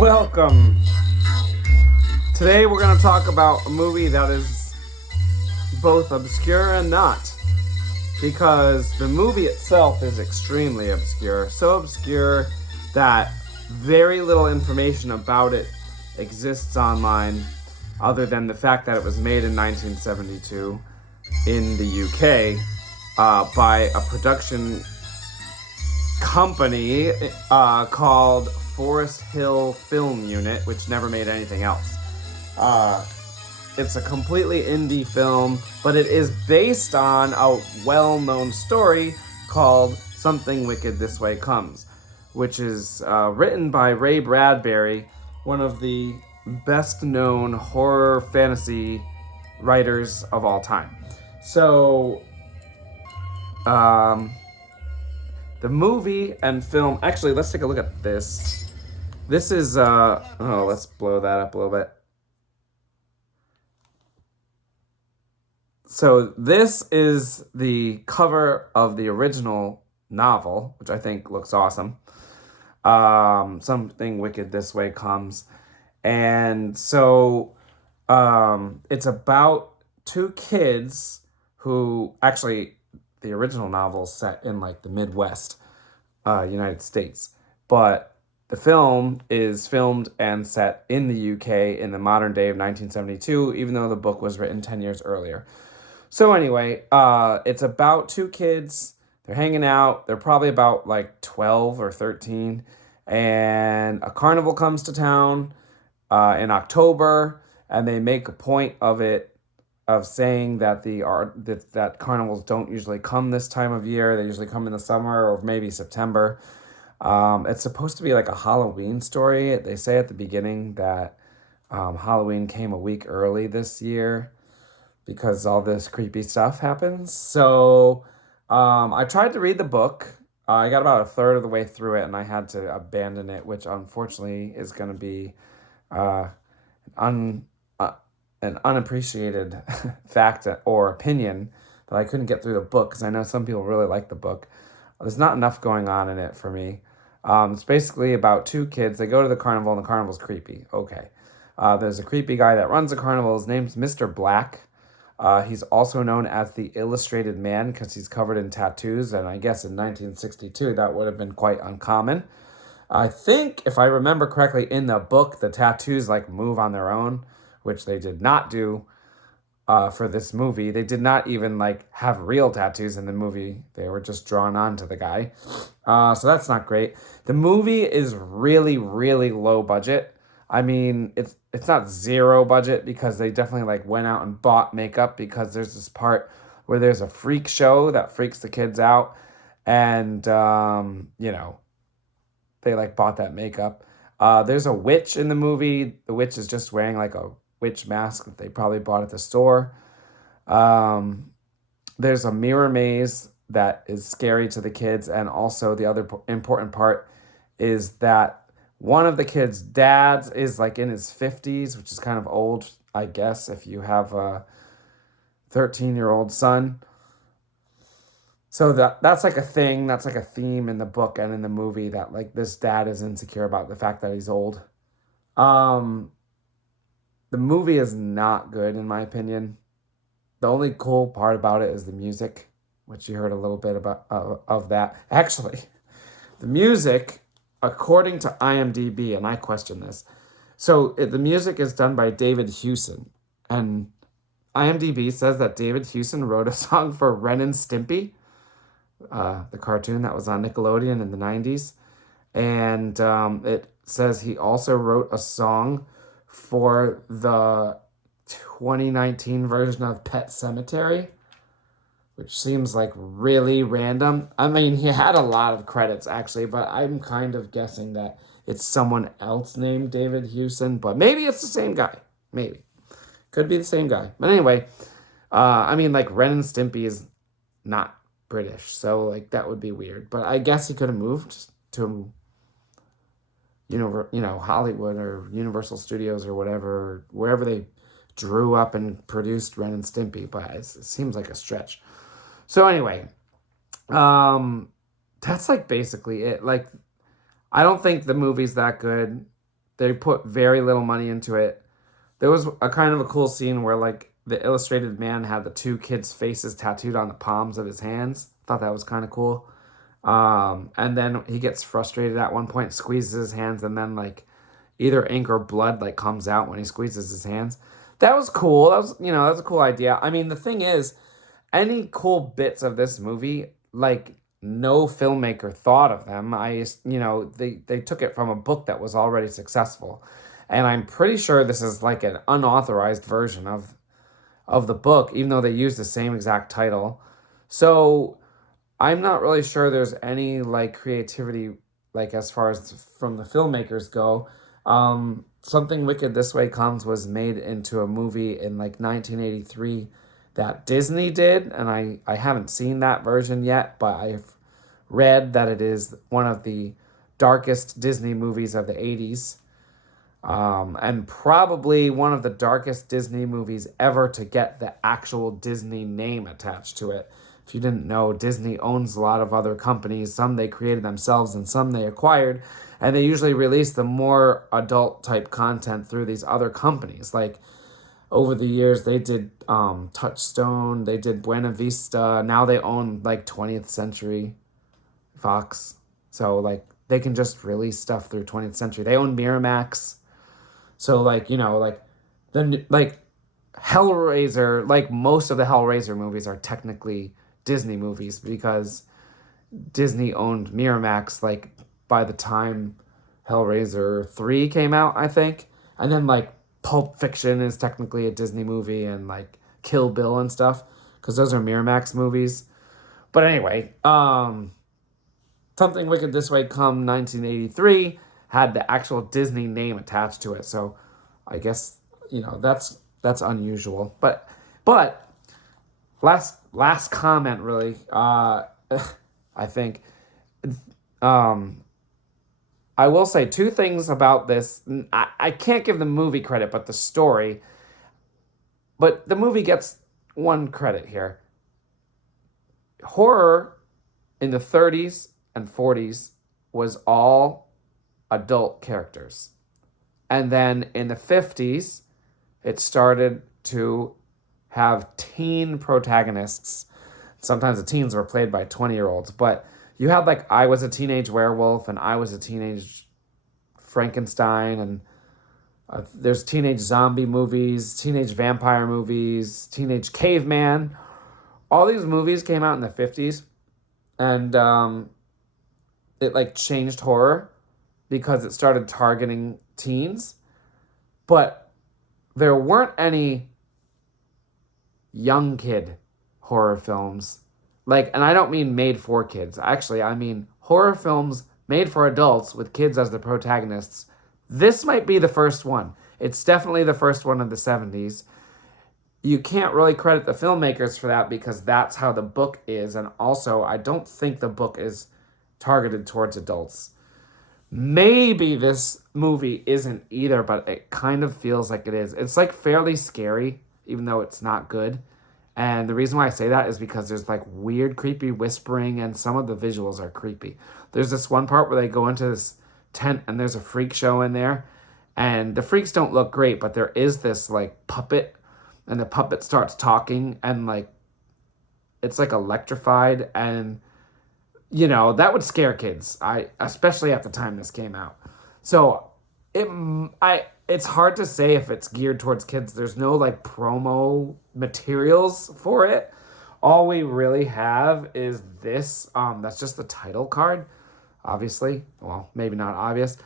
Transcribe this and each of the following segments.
Welcome. Today we're going to talk about a movie that is both obscure and not. Because the movie itself is extremely obscure. So obscure that very little information about it exists online other than the fact that it was made in 1972 in the UK by a production company called Forest Hill Film Unit, which never made anything else. It's a completely indie film, but it is based on a well-known story called Something Wicked This Way Comes, which is written by Ray Bradbury, one of the best-known horror fantasy writers of all time. So, the movie and film... Actually, let's take a look at this. This is... let's blow that up a little bit. So this is the cover of the original novel, which I think looks awesome. Something Wicked This Way Comes. And so it's about two kids who... Actually, the original novel is set in like the Midwest, United States. But the film is filmed and set in the UK in the modern day of 1972, even though the book was written 10 years earlier. So anyway, it's about two kids. They're hanging out. They're probably about like 12 or 13. And a carnival comes to town in October. And they make a point of saying that that carnivals don't usually come this time of year. They usually come in the summer or maybe September. It's supposed to be like a Halloween story. They say at the beginning that Halloween came a week early this year, because all this creepy stuff happens. So I tried to read the book. I got about a third of the way through it, and I had to abandon it, which unfortunately is going to be an unappreciated fact or opinion that I couldn't get through the book, because I know some people really like the book. There's not enough going on in it for me. It's basically about two kids. They go to the carnival, and the carnival's creepy. Okay. There's a creepy guy that runs the carnival. His name's Mr. Black. He's also known as the Illustrated Man because he's covered in tattoos, and I guess in 1962 that would have been quite uncommon. I think, if I remember correctly, in the book, the tattoos like move on their own, which they did not do for this movie. They did not even like have real tattoos in the movie. They were just drawn onto the guy. So that's not great. The movie is really, really low budget. I mean, it's not zero budget, because they definitely like went out and bought makeup, because there's this part where there's a freak show that freaks the kids out, and they like bought that makeup. There's a witch in the movie. The witch is just wearing like a witch mask that they probably bought at the store. There's a mirror maze that is scary to the kids, and also the other important part is that one of the kids' dads is like in his 50s, which is kind of old, I guess, if you have a 13-year-old son. So that's like a thing, that's like a theme in the book and in the movie, that like this dad is insecure about the fact that he's old. The movie is not good, in my opinion. The only cool part about it is the music, which you heard a little bit about of that. Actually, the music, according to IMDb, and I question this, so the music is done by David Hewson, and IMDb says that David Hewson wrote a song for Ren and Stimpy, the cartoon that was on Nickelodeon in the 90s, and it says he also wrote a song for the 2019 version of Pet Sematary, which seems like really random. I mean, he had a lot of credits, actually, but I'm kind of guessing that it's someone else named David Hewson, but maybe it's the same guy. Maybe. Could be the same guy. But anyway, I mean, like, Ren and Stimpy is not British, so, like, that would be weird. But I guess he could have moved to, Hollywood or Universal Studios or whatever, wherever they drew up and produced Ren and Stimpy, but it seems like a stretch. So anyway, that's like basically it. Like, I don't think the movie's that good. They put very little money into it. There was a kind of a cool scene where like the illustrated man had the two kids' faces tattooed on the palms of his hands. Thought that was kind of cool. And then he gets frustrated at one point, squeezes his hands, and then like either ink or blood like comes out when he squeezes his hands. That was cool. That was a cool idea. I mean, the thing is, any cool bits of this movie, like no filmmaker thought of them. They took it from a book that was already successful, and I'm pretty sure this is like an unauthorized version of the book, even though they use the same exact title. So I'm not really sure there's any like creativity, like as far as from the filmmakers go. Something Wicked This Way Comes was made into a movie in like 1983 that Disney did, and I haven't seen that version yet, but I've read that it is one of the darkest Disney movies of the 80s. And probably one of the darkest Disney movies ever to get the actual Disney name attached to it. If you didn't know, Disney owns a lot of other companies. Some they created themselves and some they acquired. And they usually release the more adult type content through these other companies. Like over the years, they did Touchstone, they did Buena Vista. Now they own like 20th Century Fox. So like they can just release stuff through 20th Century. They own Miramax. So like, Hellraiser, like most of the Hellraiser movies are technically Disney movies because Disney owned Miramax like by the time Hellraiser 3 came out, I think. And then like Pulp Fiction is technically a Disney movie, and like Kill Bill and stuff, because those are Miramax movies. But anyway, Something Wicked This Way Come 1983 had the actual Disney name attached to it. So I guess, that's unusual. But last comment really, I think, I will say two things about this. I can't give the movie credit, but the story. But the movie gets one credit here. Horror in the 30s and 40s was all adult characters. And then in the 50s, it started to have teen protagonists. Sometimes the teens were played by 20-year-olds, but you had like I Was a Teenage Werewolf and I Was a Teenage Frankenstein, and there's teenage zombie movies, teenage vampire movies, teenage caveman. All these movies came out in the 50s, and it like changed horror because it started targeting teens. But there weren't any young kid horror films. Like, and I don't mean made for kids. Actually, I mean horror films made for adults with kids as the protagonists. This might be the first one. It's definitely the first one of the 70s. You can't really credit the filmmakers for that because that's how the book is. And also, I don't think the book is targeted towards adults. Maybe this movie isn't either, but it kind of feels like it is. It's like fairly scary, even though it's not good. And the reason why I say that is because there's like weird, creepy whispering, and some of the visuals are creepy. There's this one part where they go into this tent and there's a freak show in there. And the freaks don't look great, but there is this like puppet, and the puppet starts talking, and like it's like electrified, and that would scare kids. Especially at the time this came out. So it's hard to say if it's geared towards kids. There's no like promo materials for it. All we really have is this. That's just the title card, obviously. Well, maybe not obvious.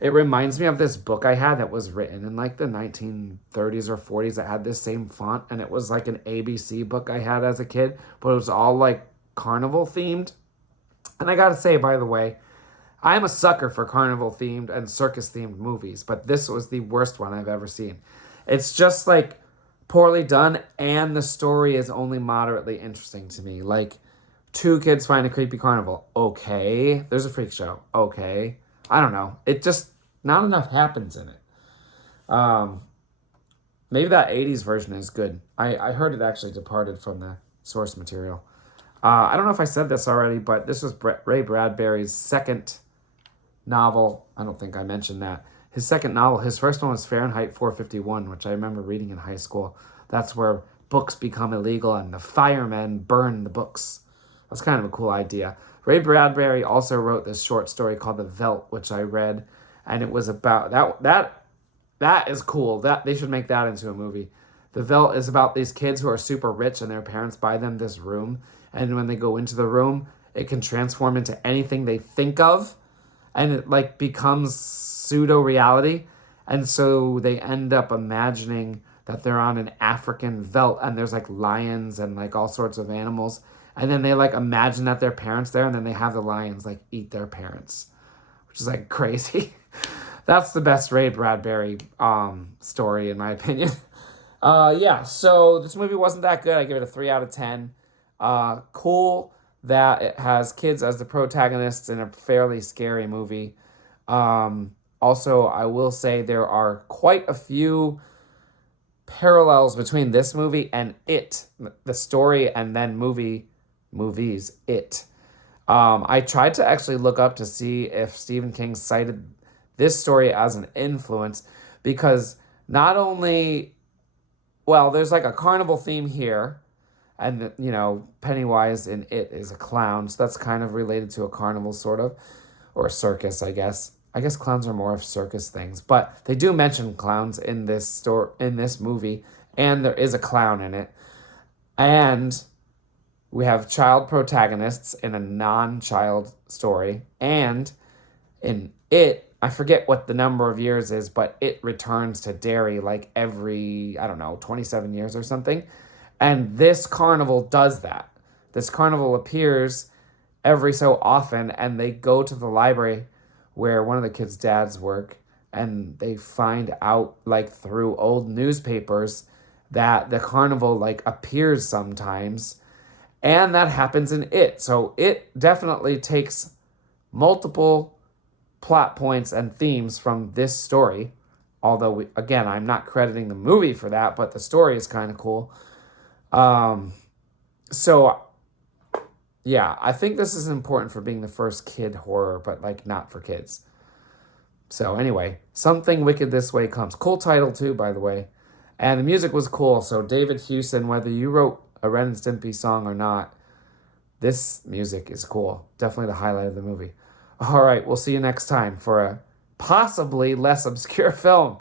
It reminds me of this book I had that was written in like the 1930s or 40s that had this same font, and it was like an ABC book I had as a kid, but it was all like carnival themed. And I gotta say, by the way, I'm a sucker for carnival themed and circus themed movies, but this was the worst one I've ever seen. It's just like poorly done, and the story is only moderately interesting to me. Like, two kids find a creepy carnival. Okay. There's a freak show. Okay. I don't know. It just, not enough happens in it. Maybe that 80s version is good. I heard it actually departed from the source material. I don't know if I said this already, but this was Ray Bradbury's second novel. I don't think I mentioned that. his second novel. His first one was Fahrenheit 451, which I remember reading in high school. That's where books become illegal and the firemen burn the books. That's kind of a cool idea. Ray Bradbury also wrote this short story called The Veldt, which I read, and it was about that is cool. That they should make that into a movie. The Veldt is about these kids who are super rich and their parents buy them this room, and when they go into the room, it can transform into anything they think of, and it like becomes pseudo reality, and so they end up imagining that they're on an African veldt and there's like lions and like all sorts of animals, and then they like imagine that their parents there, and then they have the lions like eat their parents, which is like crazy. That's the best Ray Bradbury story in my opinion. Yeah, so this movie wasn't that good. I give it a 3 out of 10. Cool that it has kids as the protagonists in a fairly scary movie. Also, I will say there are quite a few parallels between this movie and It, the story, and then movies, It. I tried to actually look up to see if Stephen King cited this story as an influence, because not only, well, there's like a carnival theme here, and you know, Pennywise in It is a clown, so that's kind of related to a carnival, sort of, or a circus, I guess. I guess clowns are more of circus things, but they do mention clowns in this movie, and there is a clown in it, and we have child protagonists in a non-child story, and in It, I forget what the number of years is, but it returns to Derry like every, I don't know, 27 years or something. And this carnival does that. This carnival appears every so often, and they go to the library where one of the kids' dads work, and they find out like through old newspapers that the carnival like appears sometimes, and that happens in It. So It definitely takes multiple plot points and themes from this story, although again, I'm not crediting the movie for that, but the story is kind of cool. So yeah, I think this is important for being the first kid horror, but like not for kids. So anyway, Something Wicked This Way Comes. Cool title too, by the way. And the music was cool. So David Hewson, whether you wrote a Ren and Stimpy song or not, this music is cool. Definitely the highlight of the movie. All right, we'll see you next time for a possibly less obscure film.